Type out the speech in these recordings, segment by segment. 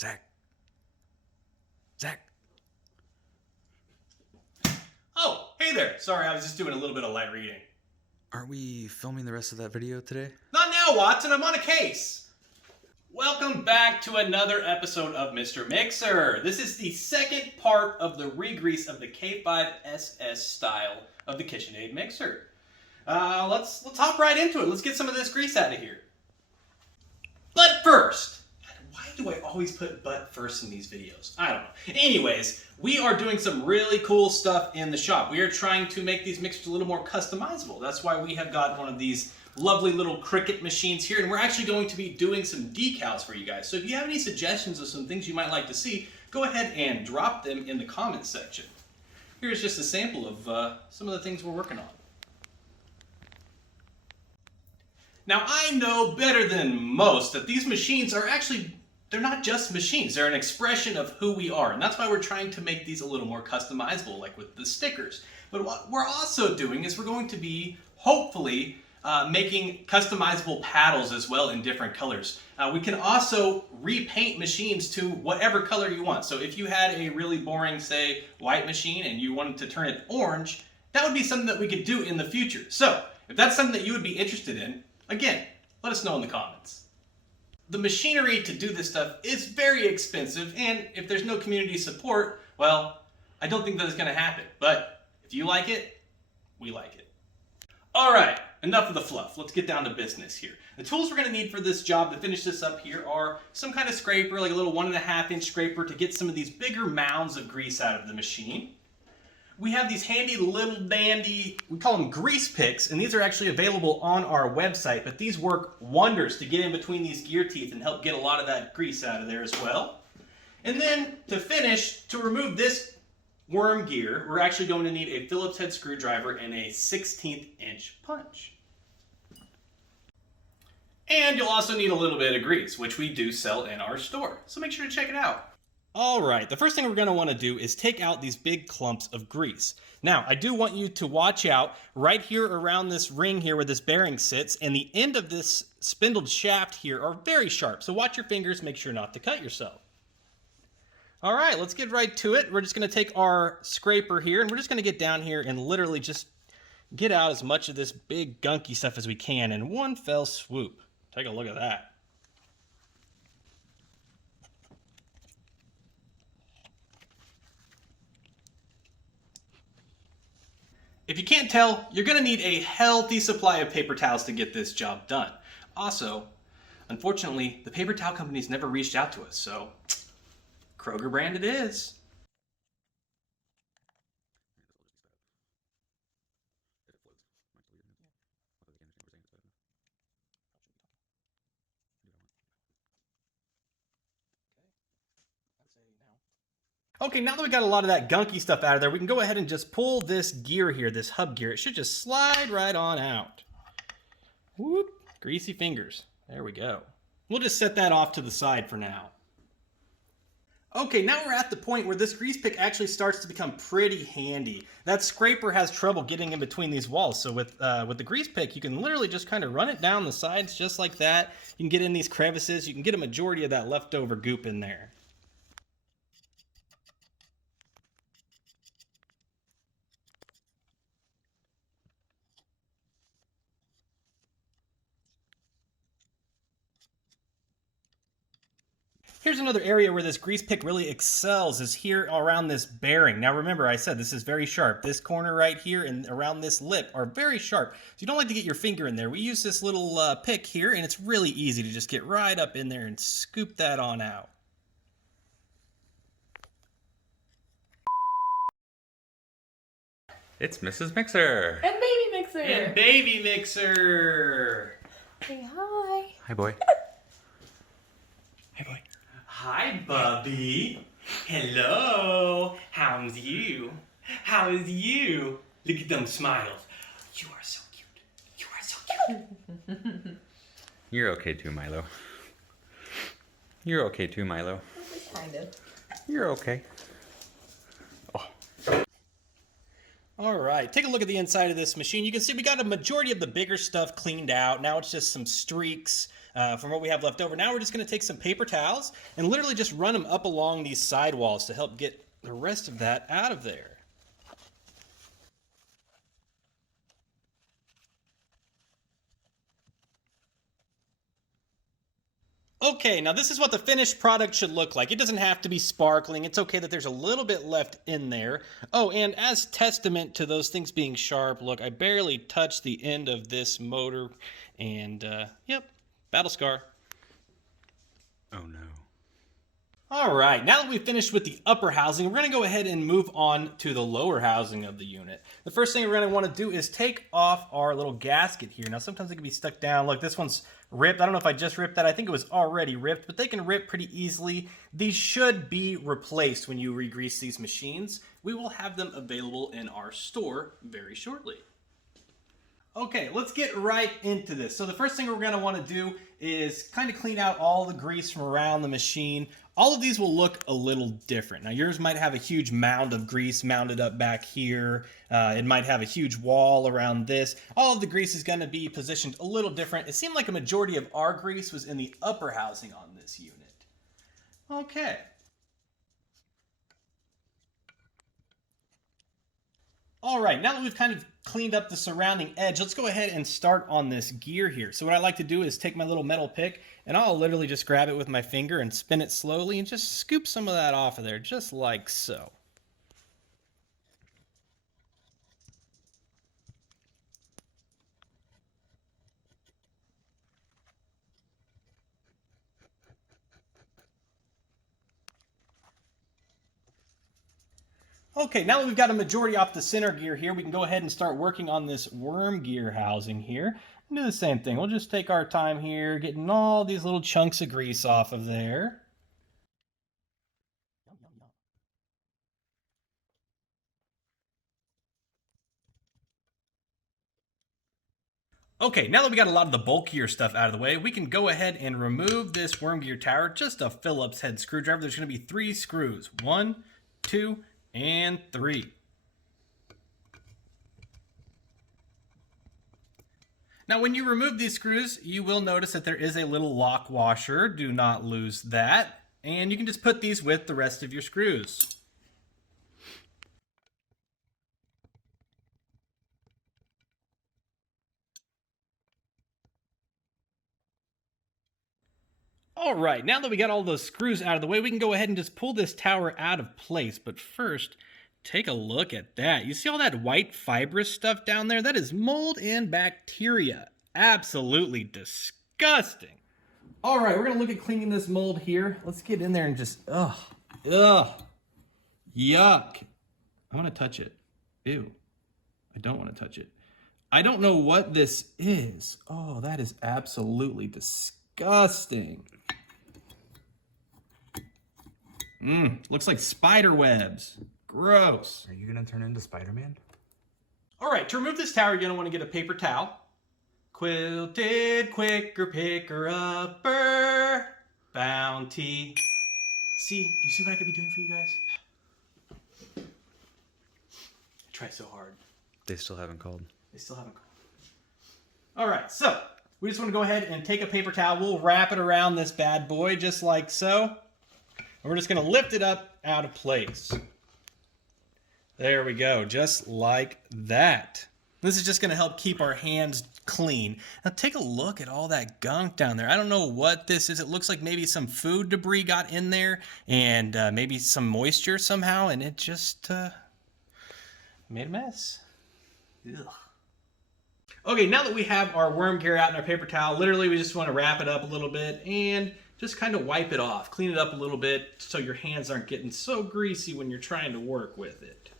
Zach. Zach. Oh, hey there. Sorry, I was just doing a little bit of light reading. Aren't we filming the rest of that video today? Not now, Watson. I'm on a case. Welcome back to another episode of Mr. Mixer. This is the second part of the re-grease of the K5SS style of the KitchenAid mixer. Let's hop right into it. Let's get some of this grease out of here. But first, why do I always put "but" first in these videos? I don't know. Anyways, we are doing some really cool stuff in the shop. We are trying to make these mixers a little more customizable. That's why we have got one of these lovely little Cricut machines here, and we're actually going to be doing some decals for you guys. So if you have any suggestions of some things you might like to see, go ahead and drop them in the comments section. Here's just a sample of some of the things we're working on. Now, I know better than most that these machines are actually, they're not just machines. They're an expression of who we are. And that's why we're trying to make these a little more customizable, like with the stickers. But what we're also doing is we're going to be, hopefully, making customizable paddles as well in different colors. We can also repaint machines to whatever color you want. So if you had a really boring, say, white machine and you wanted to turn it orange, that would be something that we could do in the future. So if that's something that you would be interested in, again, let us know in the comments. The machinery to do this stuff is very expensive, and if there's no community support, well, I don't think that is going to happen. But if you like it, we like it. All right, enough of the fluff. Let's get down to business here. The tools we're going to need for this job to finish this up here are some kind of scraper, like a little 1.5-inch scraper to get some of these bigger mounds of grease out of the machine. We have these handy little dandy, we call them grease picks, and these are actually available on our website, but these work wonders to get in between these gear teeth and help get a lot of that grease out of there as well. And then to finish, to remove this worm gear, we're actually going to need a Phillips head screwdriver and a 1/16 inch punch. And you'll also need a little bit of grease, which we do sell in our store, so make sure to check it out. All right, the first thing we're going to want to do is take out these big clumps of grease. Now, I do want you to watch out right here around this ring here where this bearing sits, and the end of this spindled shaft here are very sharp, so watch your fingers, make sure not to cut yourself. All right, let's get right to it. We're just going to take our scraper here, and we're just going to get down here and literally just get out as much of this big gunky stuff as we can in one fell swoop. Take a look at that. If you can't tell, you're going to need a healthy supply of paper towels to get this job done. Also, unfortunately, the paper towel companies never reached out to us, so Kroger brand it is. Okay, now that we got a lot of that gunky stuff out of there, we can go ahead and just pull this gear here, this hub gear. It should just slide right on out. Whoop, greasy fingers. There we go. We'll just set that off to the side for now. Okay, now we're at the point where this grease pick actually starts to become pretty handy. That scraper has trouble getting in between these walls, so with the grease pick, you can literally just kind of run it down the sides just like that. You can get in these crevices. You can get a majority of that leftover goop in there. Here's another area where this grease pick really excels is here around this bearing. Now remember, I said this is very sharp. This corner right here and around this lip are very sharp. So you don't like to get your finger in there. We use this little pick here, and it's really easy to just get right up in there and scoop that on out. It's Mrs. Mixer. And Baby Mixer. And Baby Mixer. Say hi. Hi, boy. Hey, boy. Hi, Bubby. Hello. How's you? How's you? Look at them smiles. You are so cute. You are so cute. You're okay too, Milo. You're okay too, Milo. Kind of. You're okay. All right, take a look at the inside of this machine. You can see we got a majority of the bigger stuff cleaned out. Now it's just some streaks. from what we have left over. Now we're just going to take some paper towels and literally just run them up along these sidewalls to help get the rest of that out of there. Okay, now this is what the finished product should look like. It doesn't have to be sparkling. It's okay that there's a little bit left in there. Oh, and as testament to those things being sharp, look, I barely touched the end of this motor, and yep, battle scar. Oh no. All right, now that we've finished with the upper housing, we're going to go ahead and move on to the lower housing of the unit. The first thing we're going to want to do is take off our little gasket here. Now, sometimes it can be stuck down. Look, this one's ripped. I don't know if I just ripped that. I think it was already ripped, but they can rip pretty easily. These should be replaced when you re-grease these machines. We will have them available in our store very shortly. Okay, let's get right into this. So the first thing we're going to want to do is kind of clean out all the grease from around the machine. All of these will look a little different. Now yours might have a huge mound of grease mounded up back here. It might have a huge wall around this. All of the grease is going to be positioned a little different. It seemed like a majority of our grease was in the upper housing on this unit. Okay. All right, now that we've kind of cleaned up the surrounding edge, let's go ahead and start on this gear here. So what I like to do is take my little metal pick and I'll literally just grab it with my finger and spin it slowly and just scoop some of that off of there, just like so. Okay, now that we've got a majority off the center gear here, we can go ahead and start working on this worm gear housing here. And do the same thing. We'll just take our time here, getting all these little chunks of grease off of there. Okay, now that we got a lot of the bulkier stuff out of the way, we can go ahead and remove this worm gear tower. Just a Phillips head screwdriver. There's going to be 3 screws. 1, 2, and 3. Now when you remove these screws, you will notice that there is a little lock washer. Do not lose that. And you can just put these with the rest of your screws. All right, now that we got all those screws out of the way, we can go ahead and just pull this tower out of place. But first, take a look at that. You see all that white fibrous stuff down there? That is mold and bacteria. Absolutely disgusting. All right, we're gonna look at cleaning this mold here. Let's get in there and just, yuck. I wanna touch it. Ew, I don't wanna touch it. I don't know what this is. Oh, that is absolutely disgusting. Looks like spider webs. Gross. Are you gonna turn into Spider-Man? All right, to remove this tower, you're gonna wanna get a paper towel. Quilted quicker picker upper bounty. You see what I could be doing for you guys? I try so hard. They still haven't called. They still haven't called. All right, so we just want to go ahead and take a paper towel. We'll wrap it around this bad boy just like so. And we're just going to lift it up out of place. There we go, just like that. This is just going to help keep our hands clean. Now take a look at all that gunk down there. I don't know what this is. It looks like maybe some food debris got in there and maybe some moisture somehow, and it just made a mess. Ugh. Okay, now that we have our worm gear out in our paper towel, literally we just want to wrap it up a little bit and just kind of wipe it off. Clean it up a little bit so your hands aren't getting so greasy when you're trying to work with it.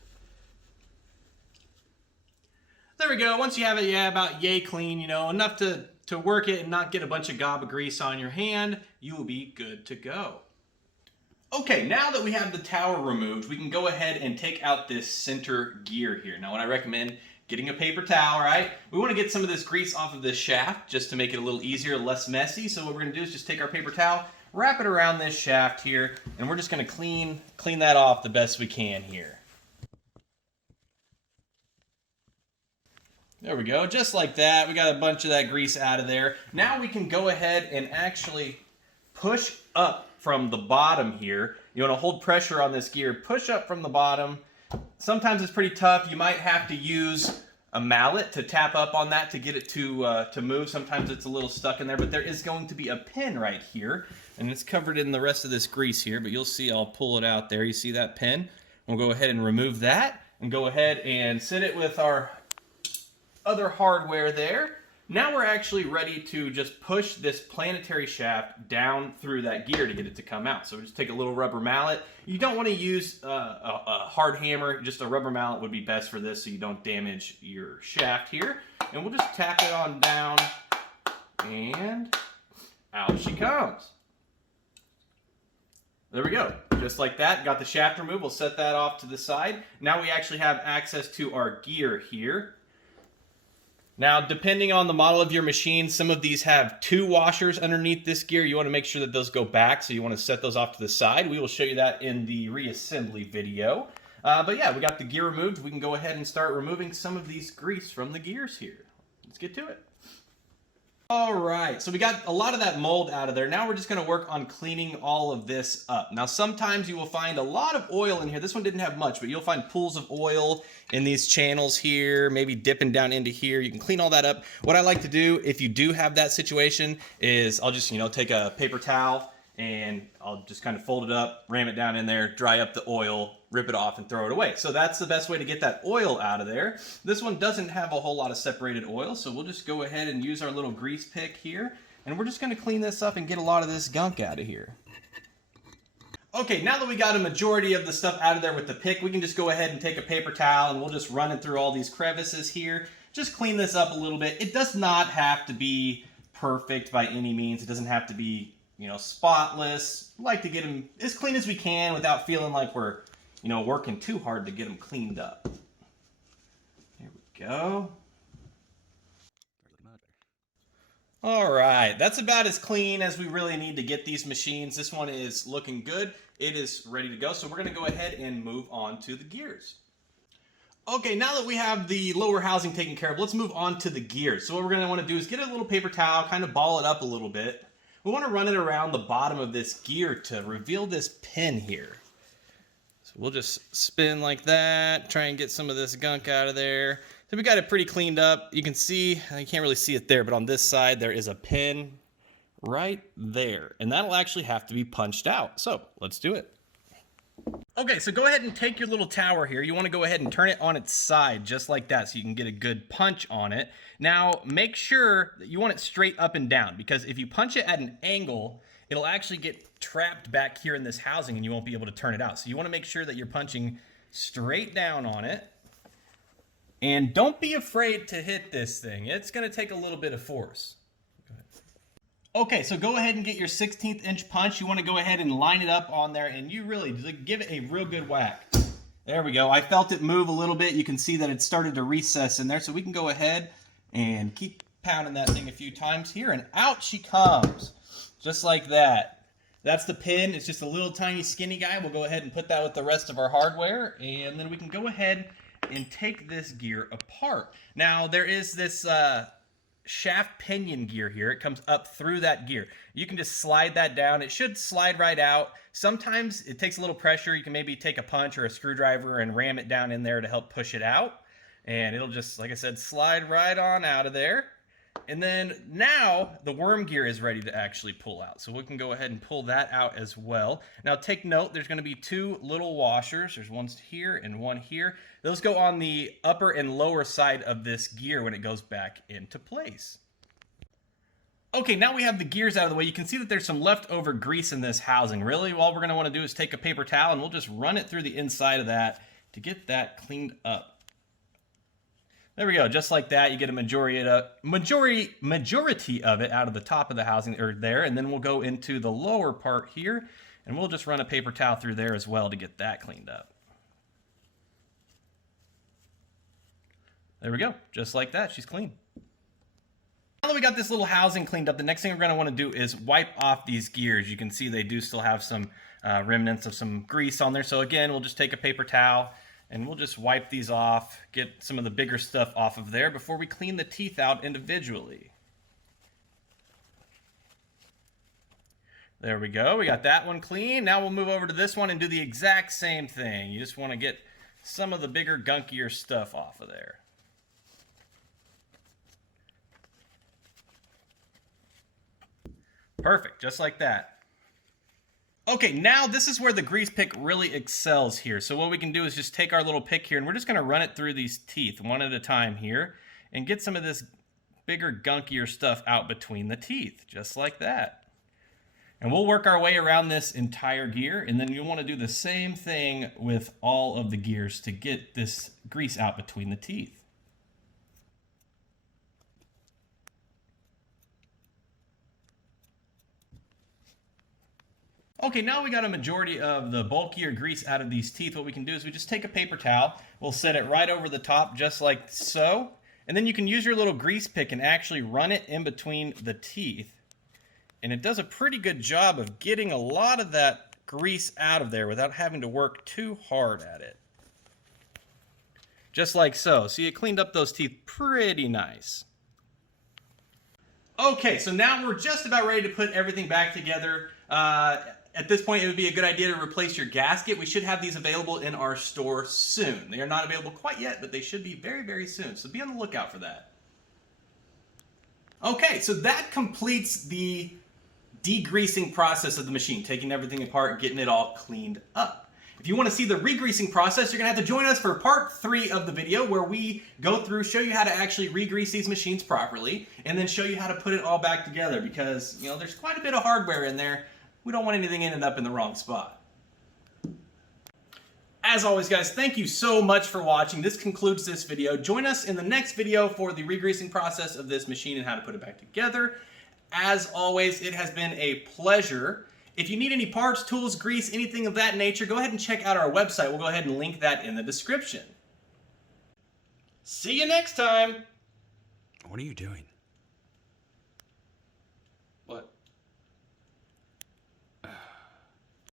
There we go. Once you have it, about yay clean, enough to work it and not get a bunch of gob of grease on your hand, you will be good to go. Okay, now that we have the tower removed, we can go ahead and take out this center gear here. Now what I recommend, getting a paper towel, right? We want to get some of this grease off of this shaft just to make it a little easier, less messy. So what we're going to do is just take our paper towel, wrap it around this shaft here, and we're just going to clean that off the best we can here. There we go, just like that. We got a bunch of that grease out of there. Now we can go ahead and actually push up from the bottom here. You want to hold pressure on this gear, push up from the bottom. Sometimes it's pretty tough. You might have to use a mallet to tap up on that to get it to move. Sometimes it's a little stuck in there, but there is going to be a pin right here, and it's covered in the rest of this grease here, but you'll see I'll pull it out there. You see that pin? We'll go ahead and remove that and go ahead and sit it with our other hardware there. Now we're actually ready to just push this planetary shaft down through that gear to get it to come out. So we just take a little rubber mallet. You don't want to use a hard hammer, just a rubber mallet would be best for this so you don't damage your shaft here. And we'll just tap it on down and out she comes. There we go, just like that. Got the shaft removed, we'll set that off to the side. Now we actually have access to our gear here. Now, depending on the model of your machine, some of these have 2 washers underneath this gear. You want to make sure that those go back, so you want to set those off to the side. We will show you that in the reassembly video. But yeah, we got the gear removed. We can go ahead and start removing some of these grease from the gears here. Let's get to it. All right, so we got a lot of that mold out of there. Now we're just gonna work on cleaning all of this up. Now sometimes you will find a lot of oil in here. This one didn't have much, but you'll find pools of oil in these channels here, maybe dipping down into here. You can clean all that up. What I like to do, if you do have that situation, is I'll just, take a paper towel and I'll just kind of fold it up, ram it down in there, dry up the oil, rip it off and throw it away. So that's the best way to get that oil out of there. This one doesn't have a whole lot of separated oil, so we'll just go ahead and use our little grease pick here, and we're just gonna clean this up and get a lot of this gunk out of here. Okay, now that we got a majority of the stuff out of there with the pick, we can just go ahead and take a paper towel and we'll just run it through all these crevices here. Just clean this up a little bit. It does not have to be perfect by any means. It doesn't have to be, spotless. We like to get them as clean as we can without feeling like we're working too hard to get them cleaned up. There we go. All right, that's about as clean as we really need to get these machines. This one is looking good. It is ready to go. So we're gonna go ahead and move on to the gears. Okay, now that we have the lower housing taken care of, let's move on to the gears. So what we're gonna wanna do is get a little paper towel, kind of ball it up a little bit. We wanna run it around the bottom of this gear to reveal this pin here. So we'll just spin like that, try and get some of this gunk out of there. So we got it pretty cleaned up. You can see, you can't really see it there, but on this side there is a pin right there. And that'll actually have to be punched out. So let's do it. Okay, so go ahead and take your little tower here. You want to go ahead and turn it on its side just like that so you can get a good punch on it. Now make sure that you want it straight up and down, because if you punch it at an angle, it'll actually get trapped back here in this housing and you won't be able to turn it out. So you want to make sure that you're punching straight down on it. And don't be afraid to hit this thing. It's going to take a little bit of force. Go ahead. Okay, so go ahead and get your 16th inch punch. You want to go ahead and line it up on there and you really give it a real good whack. There we go. I felt it move a little bit. You can see that it started to recess in there. So we can go ahead and keep pounding that thing a few times here, and out she comes. Just like that. That's the pin. It's just a little tiny skinny guy. We'll go ahead and put that with the rest of our hardware, and then we can go ahead and take this gear apart. Now there is this shaft pinion gear here. It comes up through that gear. You can just slide that down. It should slide right out. Sometimes it takes a little pressure. You can maybe take a punch or a screwdriver and ram it down in there to help push it out. And it'll just, like I said, slide right on out of there. And then now the worm gear is ready to actually pull out. So we can go ahead and pull that out as well. Now take note, there's going to be 2 little washers. There's one here and one here. Those go on the upper and lower side of this gear when it goes back into place. Okay, now we have the gears out of the way. You can see that there's some leftover grease in this housing. Really, all we're going to want to do is take a paper towel and we'll just run it through the inside of that to get that cleaned up. There we go, just like that. You get a majority of it out of the top of the housing or there, and then we'll go into the lower part here, and we'll just run a paper towel through there as well to get that cleaned up. There we go, just like that. She's clean. Now that we got this little housing cleaned up, the next thing we're going to want to do is wipe off these gears. You can see they do still have some remnants of some grease on there. So again, we'll just take a paper towel And we'll just wipe these off, get some of the bigger stuff off of there before we clean the teeth out individually. There we go. We got that one clean. Now we'll move over to this one and do the exact same thing. You just want to get some of the bigger, gunkier stuff off of there. Perfect, just like that. Okay, now this is where the grease pick really excels here. So what we can do is just take our little pick here and we're just going to run it through these teeth one at a time here and get some of this bigger, gunkier stuff out between the teeth, just like that. And we'll work our way around this entire gear, and then you'll want to do the same thing with all of the gears to get this grease out between the teeth. Okay, now we got a majority of the bulkier grease out of these teeth. What we can do is we just take a paper towel, we'll set it right over the top just like so, and then you can use your little grease pick and actually run it in between the teeth. And it does a pretty good job of getting a lot of that grease out of there without having to work too hard at it. Just like so. So you cleaned up those teeth pretty nice. Okay, so now we're just about ready to put everything back together. At this point, it would be a good idea to replace your gasket. We should have these available in our store soon. They are not available quite yet, but they should be very, very soon. So be on the lookout for that. Okay, so that completes the degreasing process of the machine, taking everything apart, getting it all cleaned up. If you want to see the re-greasing process, you're going to have to join us for part 3 of the video where we go through, show you how to actually re-grease these machines properly, and then show you how to put it all back together because, you know, there's quite a bit of hardware in there. We don't want anything ending up in the wrong spot. As always, guys, thank you so much for watching. This concludes this video. Join us in the next video for the re-greasing process of this machine and how to put it back together. As always, it has been a pleasure. If you need any parts, tools, grease, anything of that nature, go ahead and check out our website. We'll go ahead and link that in the description. See you next time. What are you doing?